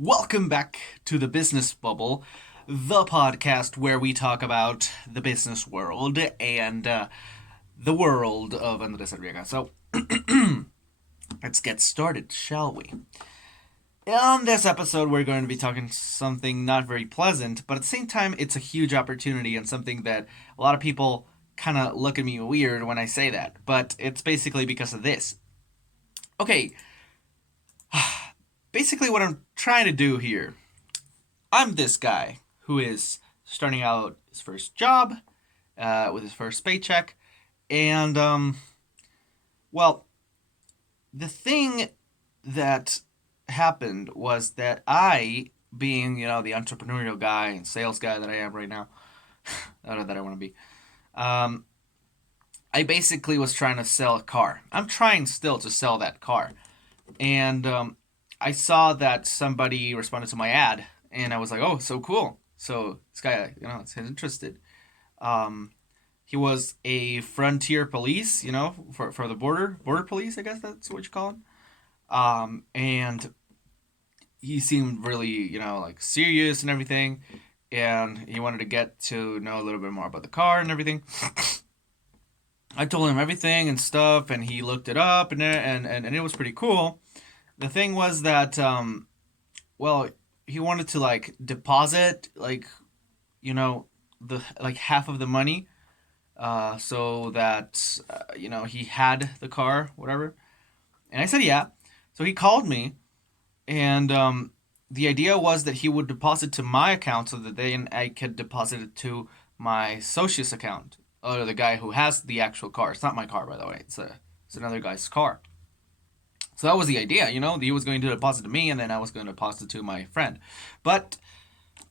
Welcome back to the Business Bubble, the podcast where we talk about the business world and the world of Andres Arriaga. So let's get started, shall we? On this episode, we're going to be talking something not very pleasant, but at the same time, it's a huge opportunity and something that a lot of people kind of look at me weird when I say that. But it's basically because of this. Okay, basically, what I'm trying to do here, I'm this guy who is starting out his first job with his first paycheck, and well, the thing that happened was that I, being the entrepreneurial guy and sales guy that I am right now, that I want to be, um, I basically was trying to sell a car. I'm trying still to sell that car, and I saw that somebody responded to my ad, and I was like, oh, so cool. So this guy, is interested. Um, he was a frontier police, for the border police, I guess that's what you call him. And he seemed really, like serious and everything. And he wanted to get to know a little bit more about the car and everything. I told him everything and stuff, and he looked it up, and it was pretty cool. The thing was that, well, he wanted to like deposit you know the like half of the money, so that he had the car, whatever. And I said yeah. So he called me, and the idea was that he would deposit to my account so that then I could deposit it to my associate's account, or the guy who has the actual car. It's not my car, by the way. It's another guy's car. So that was the idea, He was going to deposit to me, and then I was going to deposit to my friend. But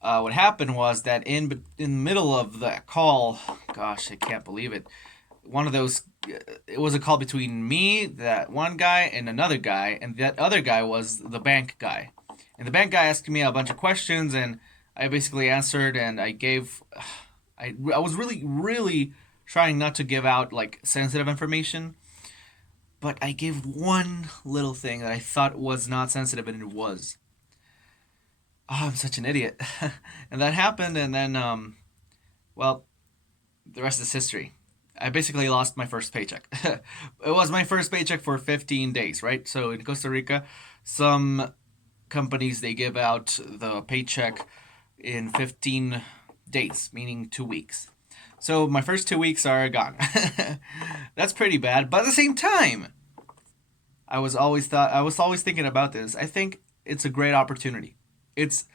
what happened was that in the middle of the call, gosh, I can't believe it. One of those, it was a call between me, that one guy, and another guy, and that other guy was the bank guy. And the bank guy asked me a bunch of questions, and I basically answered, and I gave, I was really, really trying not to give out like sensitive information, but I gave one little thing that I thought was not sensitive, and it was. Oh, I'm such an idiot. And that happened, and then, well, the rest is history. I basically lost my first paycheck. It was my first paycheck for 15 days, right? So in Costa Rica, some companies they give out the paycheck in 15 days, meaning 2 weeks. So my first 2 weeks are gone. That's pretty bad, but at the same time, I was always thinking about this. I think it's a great opportunity. It's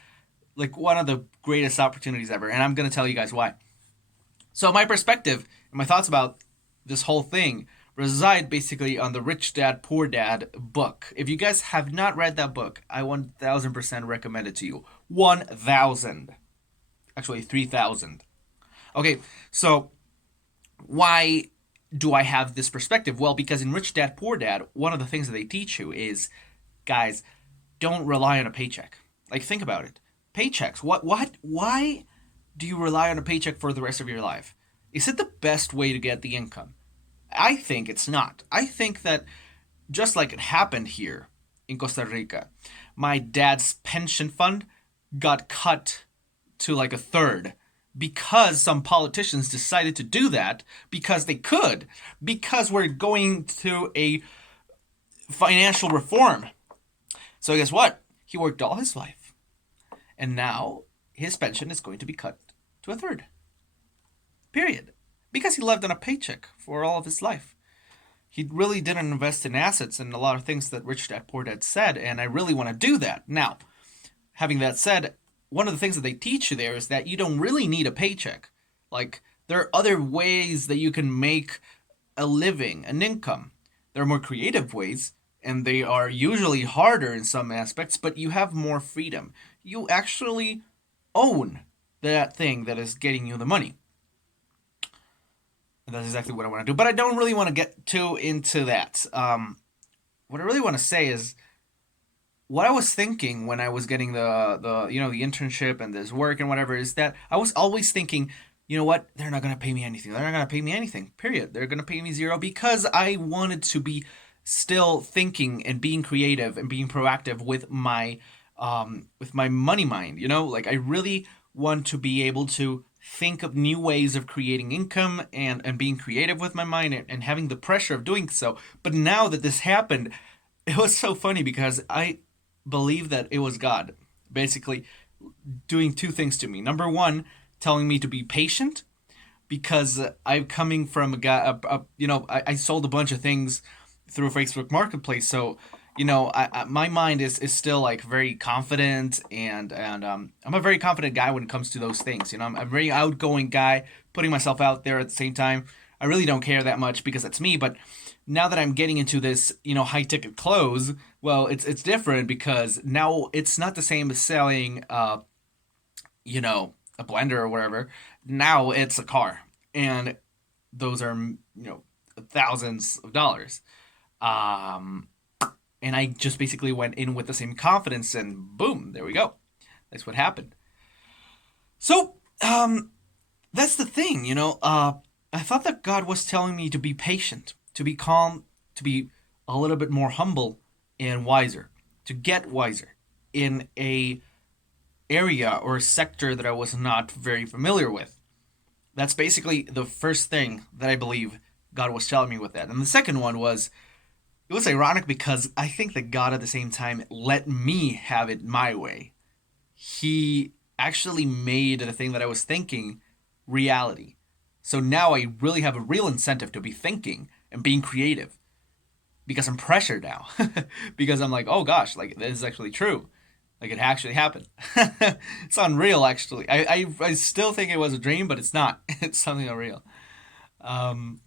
like one of the greatest opportunities ever, and I'm going to tell you guys why. So my perspective and my thoughts about this whole thing reside basically on the Rich Dad Poor Dad book. If you guys have not read that book, I 1000% recommend it to you. 1000. Actually 3000. Okay, so why do I have this perspective? Well, because in Rich Dad Poor Dad, one of the things that they teach you is, guys, don't rely on a paycheck. Like, think about it. Paychecks. Why do you rely on a paycheck for the rest of your life? Is it the best way to get the income? I think it's not. I think that just like it happened here in Costa Rica, my dad's pension fund got cut to like a third because some politicians decided to do that because they could, because we're going through a financial reform. So guess what? He worked all his life, and now his pension is going to be cut to a third. Period. Because he lived on a paycheck for all of his life. He really didn't invest in assets and a lot of things that Rich Dad Poor Dad said, and I really want to do that. Now, having that said, one of the things that they teach you there is that you don't really need a paycheck. Like, there are other ways that you can make a living, an income. There are more creative ways, and they are usually harder in some aspects, but you have more freedom. You actually own that thing that is getting you the money. And that's exactly what I want to do. But I don't really want to get too into that. What I really want to say is what I was thinking when I was getting the internship and this work and whatever is that I was always thinking, you know what? They're not gonna pay me anything. They're not gonna pay me anything. Period. They're gonna pay me zero because I wanted to be still thinking and being creative and being proactive with my with my money mind. Like I really want to be able to think of new ways of creating income and being creative with my mind and having the pressure of doing so. But now that this happened, it was so funny because I believe that it was God basically doing two things to me. Number one, telling me to be patient because I'm coming from a guy, I sold a bunch of things through Facebook Marketplace. So, my mind is still like very confident, and I'm a very confident guy when it comes to those things. I'm a very outgoing guy, putting myself out there at the same time. I really don't care that much because that's me, but now that I'm getting into this, high ticket clothes, well, it's different because now it's not the same as selling, a blender or whatever. Now it's a car, and those are thousands of dollars. Um, and I just basically went in with the same confidence, and boom, there we go. That's what happened. So, that's the thing, I thought that God was telling me to be patient, to be calm, to be a little bit more humble and wiser, to get wiser in a area or sector that I was not very familiar with. That's basically the first thing that I believe God was telling me with that. And the second one was, it was ironic because I think that God at the same time let me have it my way. He actually made the thing that I was thinking reality. So now I really have a real incentive to be thinking and being creative because I'm pressured now. Because I'm like, oh gosh, like this is actually true. Like it actually happened. It's unreal, actually. I still think it was a dream, but it's not. It's something unreal. Um,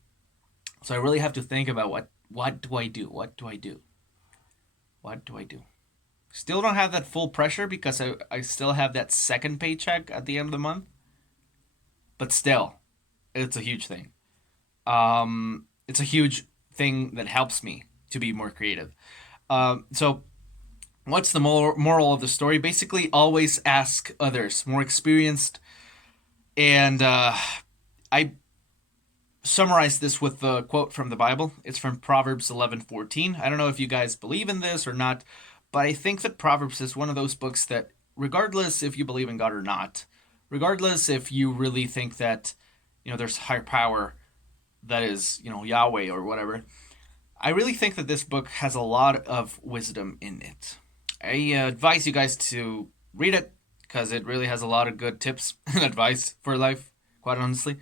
so I really have to think about what do I do? What do I do? What do I do? Still don't have that full pressure because I still have that second paycheck at the end of the month. But still, it's a huge thing. It's a huge thing that helps me to be more creative. So what's the moral of the story? Basically, always ask others, more experienced. And I summarize this with the quote from the Bible. It's from Proverbs 11:14. I don't know if you guys believe in this or not, but I think that Proverbs is one of those books that, regardless if you believe in God or not, regardless if you really think that, there's higher power that is, Yahweh or whatever, I really think that this book has a lot of wisdom in it. I advise you guys to read it because it really has a lot of good tips and advice for life, quite honestly.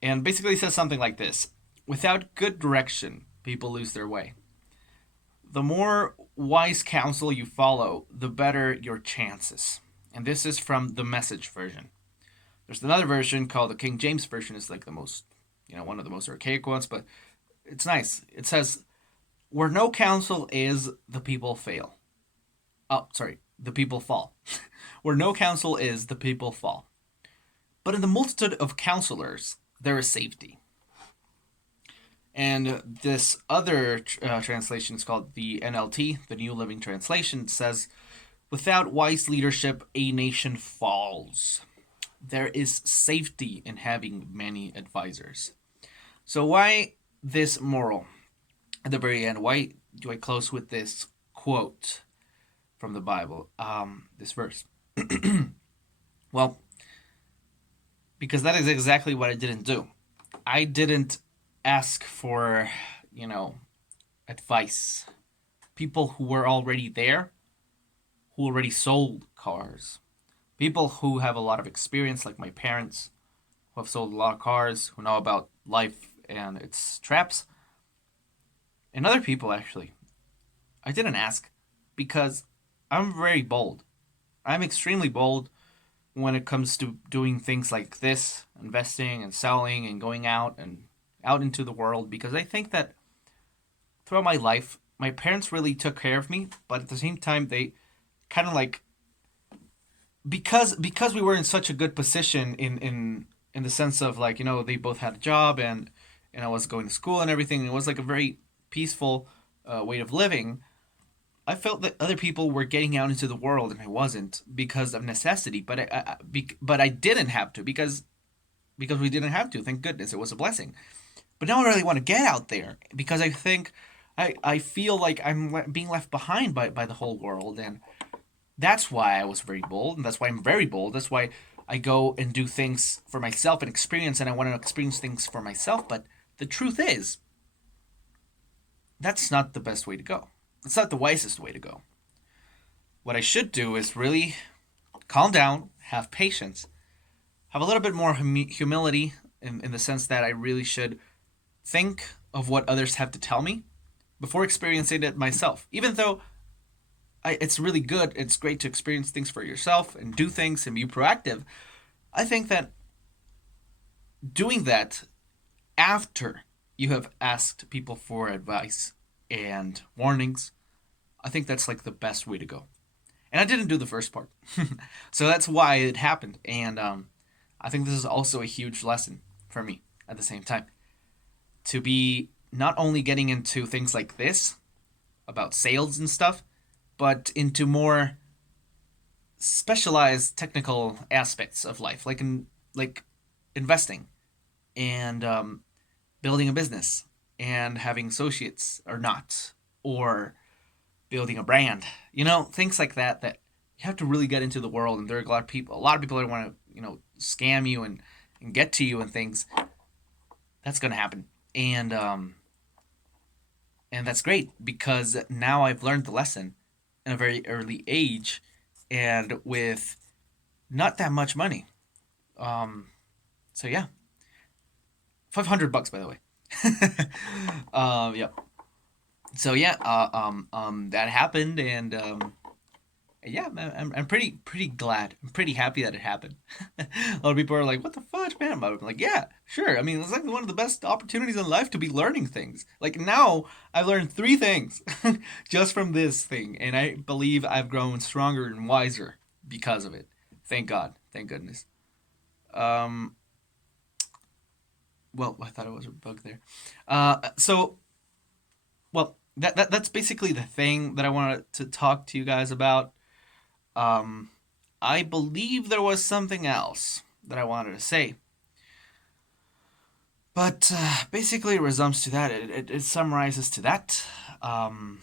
And basically says something like this: without good direction, people lose their way. The more wise counsel you follow, the better your chances. And this is from the Message version. There's another version called the King James version. It's like the most, one of the most archaic ones, but it's nice. It says, "Where no counsel is, the people fail." Oh, sorry, the people fall. Where no counsel is, the people fall. But in the multitude of counselors, there is safety. And this other translation is called the NLT, the New Living Translation. It says, "Without wise leadership, a nation falls. There is safety in having many advisors." So why this moral at the very end? Why do I close with this quote from the Bible? This verse. Well, because that is exactly what I didn't do. I didn't ask for, you know, advice. People who were already there, who already sold cars. People who have a lot of experience, like my parents, who have sold a lot of cars, who know about life and its traps. And other people, actually. I didn't ask because I'm very bold. I'm extremely bold when it comes to doing things like this, investing and selling and going out and out into the world, because I think that throughout my life, my parents really took care of me, but at the same time, they kind of like, because we were in such a good position in the sense of, like, they both had a job, and I was going to school and everything. It was like a very peaceful way of living. I felt that other people were getting out into the world and I wasn't, because of necessity. But but I didn't have to, because we didn't have to. Thank goodness, it was a blessing. But now I really want to get out there because I feel like I'm being left behind by the whole world, That's why I was very bold, and that's why I'm very bold. That's why I go and do things for myself and experience, and I want to experience things for myself. But the truth is, that's not the best way to go. It's not the wisest way to go. What I should do is really calm down, have patience, have a little bit more humility in the sense that I really should think of what others have to tell me before experiencing it myself. Even though it's really good, it's great to experience things for yourself and do things and be proactive. I think that doing that after you have asked people for advice and warnings, I think that's like the best way to go. And I didn't do the first part, so that's why it happened. And I think this is also a huge lesson for me at the same time to be not only getting into things like this about sales and stuff, but into more specialized technical aspects of life, like investing and building a business and having associates or not, or building a brand. Things like that that you have to really get into the world. And there are a lot of people that want to scam you and get to you and things. That's gonna happen, and that's great because now I've learned the lesson in a very early age, and with not that much money. Um, so yeah, $500 by the way. Yeah. So yeah, that happened, and yeah, I'm pretty glad. I'm pretty happy that it happened. A lot of people are like, "What the fudge, man?" But I'm like, "Yeah, sure. I mean, it's like one of the best opportunities in life to be learning things. Like now, I've learned three things just from this thing, and I believe I've grown stronger and wiser because of it. Thank God. Thank goodness. Um, well, I thought it was a bug there. So well, that's basically the thing that I wanted to talk to you guys about. Um, I believe there was something else that I wanted to say, but basically it resumes to that. It summarizes to that. Um,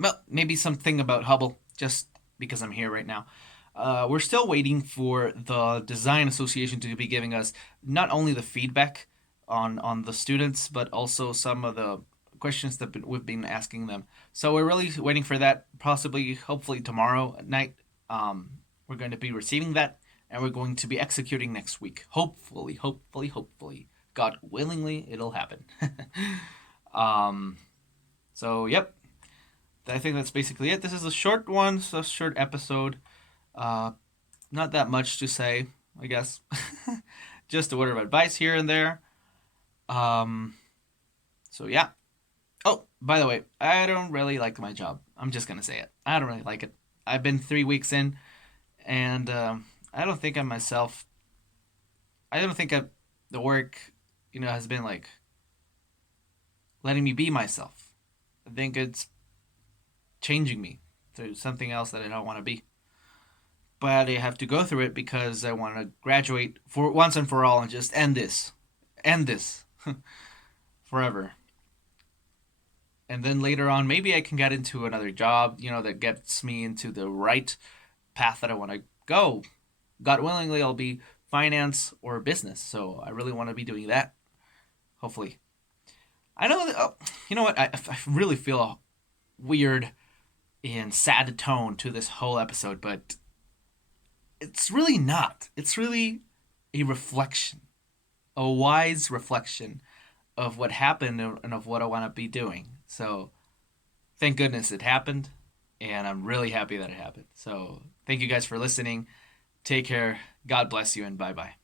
well, maybe something about Hubble, just because I'm here right now. We're still waiting for the Design Association to be giving us not only the feedback on the students, but also some of the questions that we've been asking them. So we're really waiting for that. Possibly, hopefully tomorrow at night, we're going to be receiving that, and we're going to be executing next week. Hopefully, hopefully, hopefully, God willingly, it'll happen. um. So yep, I think that's basically it. This is a short one, so a short episode. Uh, Not that much to say, I guess. Just a word of advice here and there. Um, so yeah. Oh, by the way, I don't really like my job. I'm just gonna say it. I don't really like it. I've been 3 weeks in, and I don't think I'm myself. I don't think the work, has been like letting me be myself. I think it's changing me to something else that I don't want to be. But I have to go through it because I want to graduate for once and for all and just end this forever. And then later on, maybe I can get into another job, that gets me into the right path that I want to go. God willingly, I'll be finance or business. So I really want to be doing that. Hopefully, I know that. Oh, you know what? I really feel a weird and sad tone to this whole episode, but it's really not. It's really a reflection, a wise reflection of what happened and of what I want to be doing. So thank goodness it happened, and I'm really happy that it happened. So thank you guys for listening. Take care. God bless you, and bye bye.